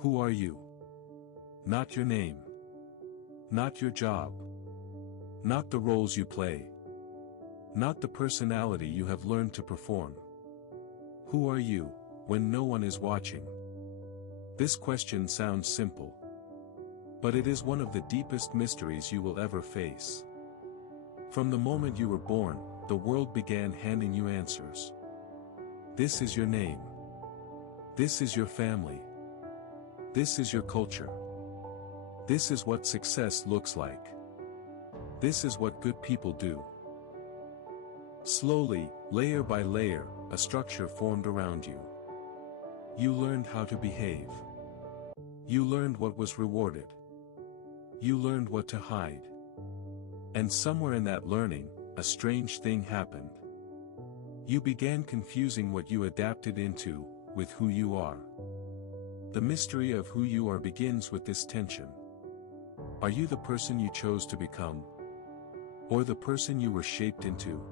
Who are you? Not your name. Not your job. Not the roles you play. Not the personality you have learned to perform. Who are you, when no one is watching? This question sounds simple. But it is one of the deepest mysteries you will ever face. From the moment you were born, the world began handing you answers. This is your name. This is your family. This is your culture. This is what success looks like. This is what good people do. Slowly, layer by layer, a structure formed around you. You learned how to behave. You learned what was rewarded. You learned what to hide. And somewhere in that learning, a strange thing happened. You began confusing what you adapted into, with who you are. The mystery of who you are begins with this tension. Are you the person you chose to become? Or the person you were shaped into?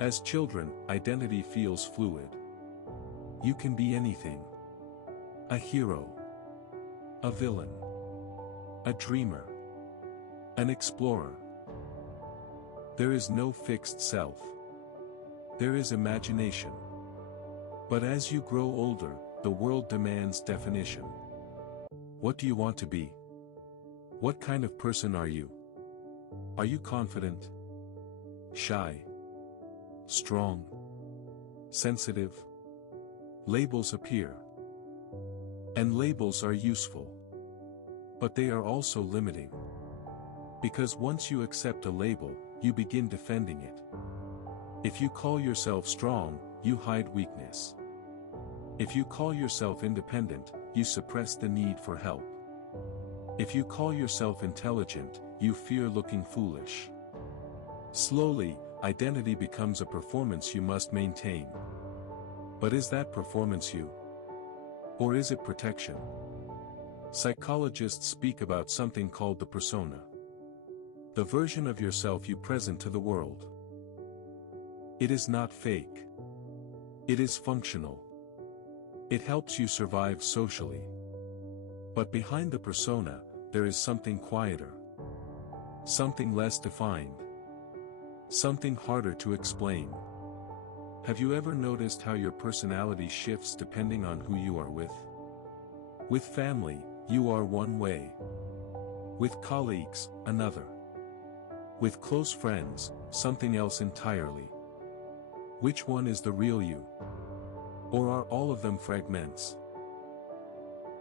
As children, identity feels fluid. You can be anything. A hero. A villain. A dreamer. An explorer. There is no fixed self. There is imagination. But as you grow older, the world demands definition. What do you want to be? What kind of person are you? Are you confident? Shy? Strong? Sensitive? Labels appear. And labels are useful. But they are also limiting. Because once you accept a label, you begin defending it. If you call yourself strong, you hide weakness. If you call yourself independent, you suppress the need for help. If you call yourself intelligent, you fear looking foolish. Slowly, identity becomes a performance you must maintain. But is that performance you? Or is it protection? Psychologists speak about something called the persona. The version of yourself you present to the world. It is not fake. It is functional. It helps you survive socially. But behind the persona, there is something quieter. Something less defined. Something harder to explain. Have you ever noticed how your personality shifts depending on who you are with? With family, you are one way. With colleagues, another. With close friends, something else entirely. Which one is the real you? Or are all of them fragments?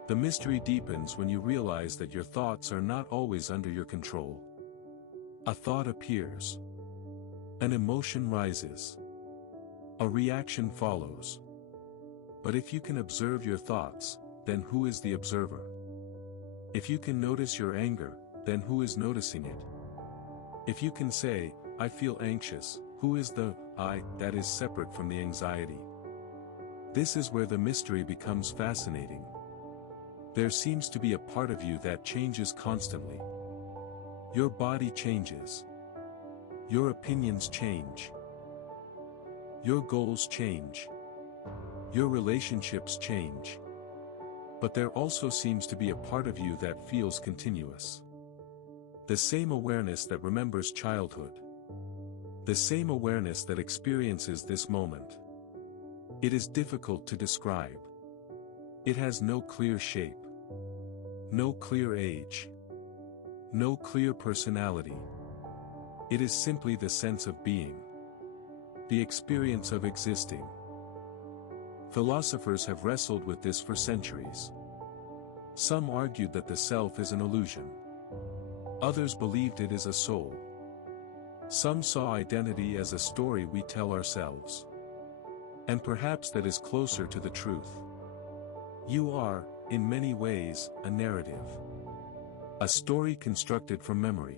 The mystery deepens when you realize that your thoughts are not always under your control. A thought appears. An emotion rises. A reaction follows. But if you can observe your thoughts, then who is the observer? If you can notice your anger, then who is noticing it? If you can say, I feel anxious, who is the I that is separate from the anxiety? This is where the mystery becomes fascinating. There seems to be a part of you that changes constantly. Your body changes. Your opinions change. Your goals change. Your relationships change. But there also seems to be a part of you that feels continuous. The same awareness that remembers childhood. The same awareness that experiences this moment. It is difficult to describe. It has no clear shape. No clear age. No clear personality. It is simply the sense of being. The experience of existing. Philosophers have wrestled with this for centuries. Some argued that the self is an illusion. Others believed it is a soul. Some saw identity as a story we tell ourselves. And perhaps that is closer to the truth. You are, in many ways, a narrative. A story constructed from memory.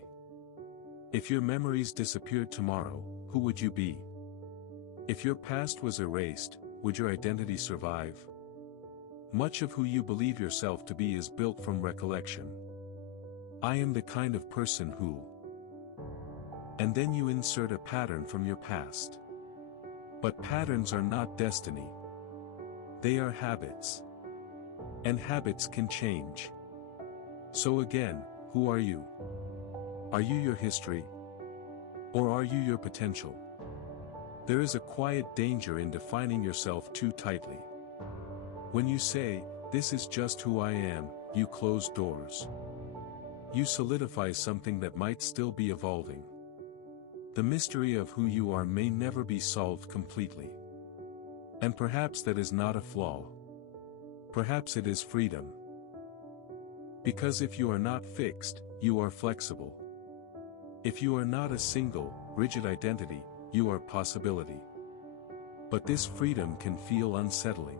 If your memories disappeared tomorrow, who would you be? If your past was erased, would your identity survive? Much of who you believe yourself to be is built from recollection. I am the kind of person who... And then you insert a pattern from your past. But patterns are not destiny. They are habits. And habits can change. So again, who are you? Are you your history? Or are you your potential? There is a quiet danger in defining yourself too tightly. When you say, "This is just who I am," you close doors. You solidify something that might still be evolving. The mystery of who you are may never be solved completely. And perhaps that is not a flaw. Perhaps it is freedom. Because if you are not fixed, you are flexible. If you are not a single, rigid identity, you are possibility. But this freedom can feel unsettling.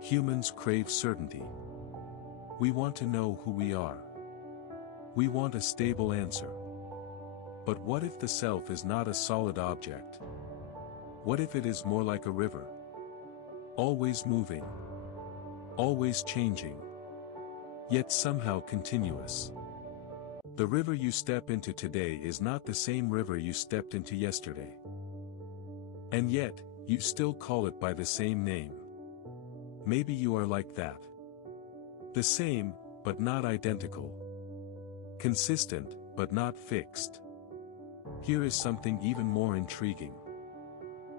Humans crave certainty. We want to know who we are. We want a stable answer. But what if the self is not a solid object? What if it is more like a river? Always moving. Always changing. Yet somehow continuous. The river you step into today is not the same river you stepped into yesterday. And yet, you still call it by the same name. Maybe you are like that. The same, but not identical. Consistent, but not fixed. Here is something even more intriguing.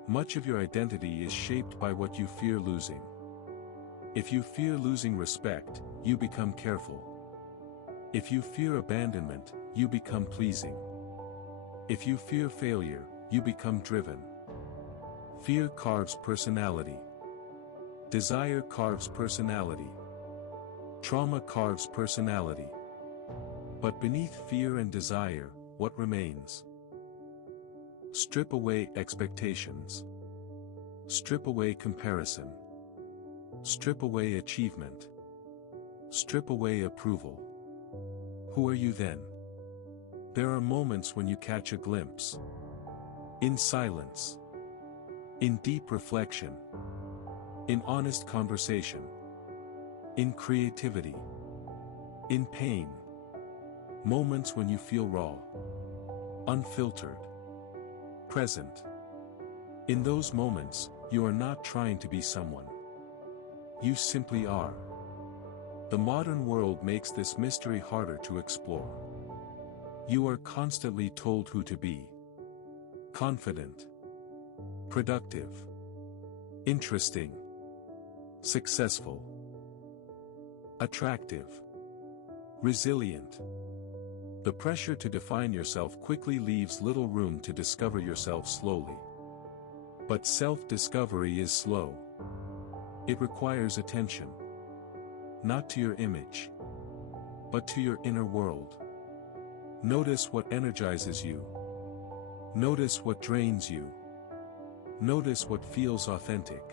Much of your identity is shaped by what you fear losing. If you fear losing respect, you become careful. If you fear abandonment, you become pleasing. If you fear failure, you become driven. Fear carves personality. Desire carves personality. Trauma carves personality. But beneath fear and desire, what remains? Strip away expectations. Strip away comparison. Strip away achievement. Strip away approval. Who are you then? There are moments when you catch a glimpse. In silence. In deep reflection. In honest conversation. In creativity. In pain. Moments when you feel raw. Unfiltered. Present. In those moments, you are not trying to be someone. You simply are. The modern world makes this mystery harder to explore. You are constantly told who to be. Confident. Productive. Interesting. Successful. Attractive. Resilient. The pressure to define yourself quickly leaves little room to discover yourself slowly. But self-discovery is slow. It requires attention. Not to your image, but to your inner world. Notice what energizes you. Notice what drains you. Notice what feels authentic.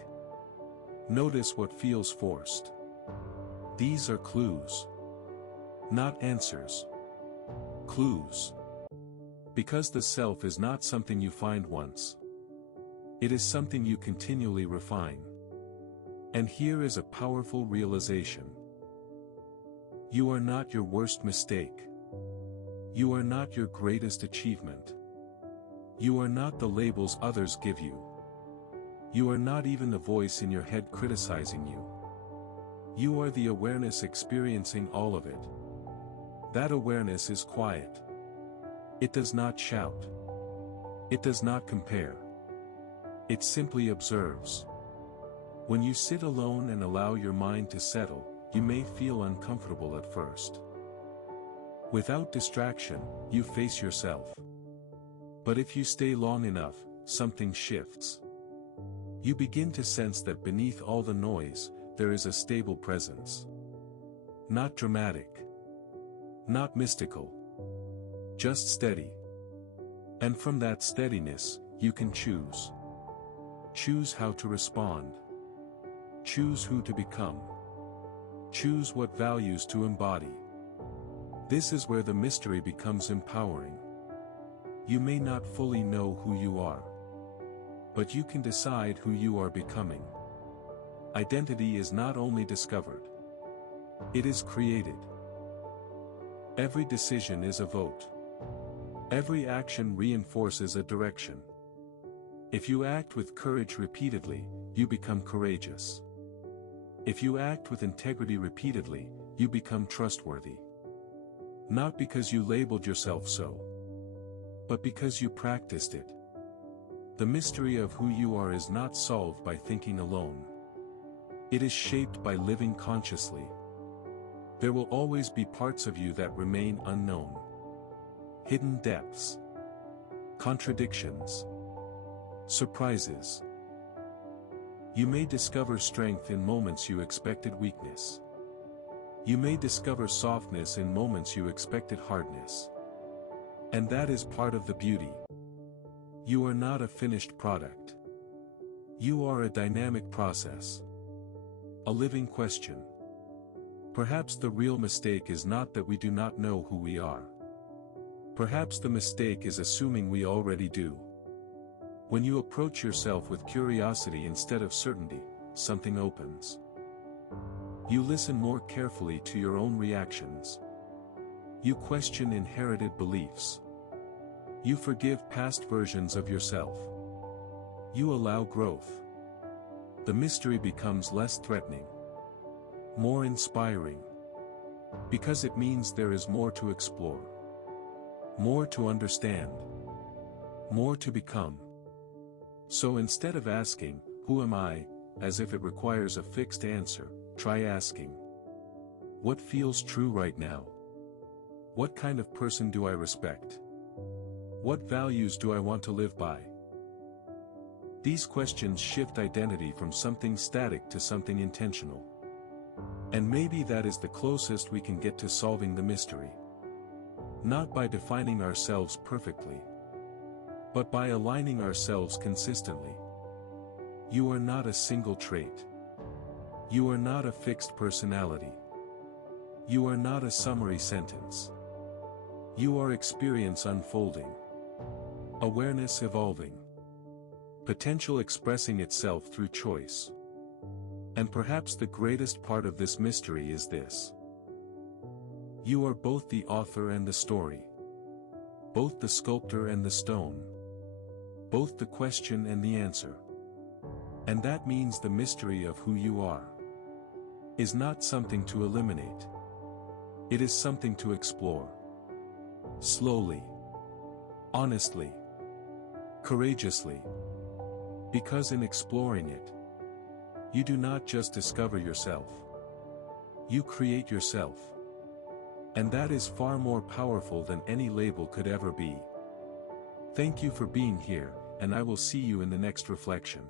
Notice what feels forced. These are clues. Not answers. Clues. Because the self is not something you find once. It is something you continually refine. And here is a powerful realization. You are not your worst mistake. You are not your greatest achievement. You are not the labels others give you. You are not even the voice in your head criticizing you. You are the awareness experiencing all of it. That awareness is quiet. It does not shout. It does not compare. It simply observes. When you sit alone and allow your mind to settle, you may feel uncomfortable at first. Without distraction, you face yourself. But if you stay long enough, something shifts. You begin to sense that beneath all the noise, there is a stable presence. Not dramatic. Not mystical. Just steady. And from that steadiness, you can choose. Choose how to respond. Choose who to become. Choose what values to embody. This is where the mystery becomes empowering. You may not fully know who you are. But you can decide who you are becoming. Identity is not only discovered. It is created. Every decision is a vote. Every action reinforces a direction. If you act with courage repeatedly, you become courageous. If you act with integrity repeatedly, you become trustworthy. Not because you labeled yourself so, but because you practiced it. The mystery of who you are is not solved by thinking alone. It is shaped by living consciously. There will always be parts of you that remain unknown. Hidden depths. Contradictions. Surprises. You may discover strength in moments you expected weakness. You may discover softness in moments you expected hardness. And that is part of the beauty. You are not a finished product. You are a dynamic process. A living question. Perhaps the real mistake is not that we do not know who we are. Perhaps the mistake is assuming we already do. When you approach yourself with curiosity instead of certainty, something opens. You listen more carefully to your own reactions. You question inherited beliefs. You forgive past versions of yourself. You allow growth. The mystery becomes less threatening, more inspiring. Because it means there is more to explore. More to understand. More to become. So instead of asking, "Who am I?" as if it requires a fixed answer, try asking, "What feels true right now? What kind of person do I respect? What values do I want to live by?" These questions shift identity from something static to something intentional. And maybe that is the closest we can get to solving the mystery. Not by defining ourselves perfectly, but by aligning ourselves consistently. You are not a single trait. You are not a fixed personality. You are not a summary sentence. You are experience unfolding. Awareness evolving. Potential expressing itself through choice. And perhaps the greatest part of this mystery is this. You are both the author and the story. Both the sculptor and the stone. Both the question and the answer. And that means the mystery of who you are is not something to eliminate. It is something to explore. Slowly. Honestly. Courageously. Because in exploring it, you do not just discover yourself. You create yourself. And that is far more powerful than any label could ever be. Thank you for being here, and I will see you in the next reflection.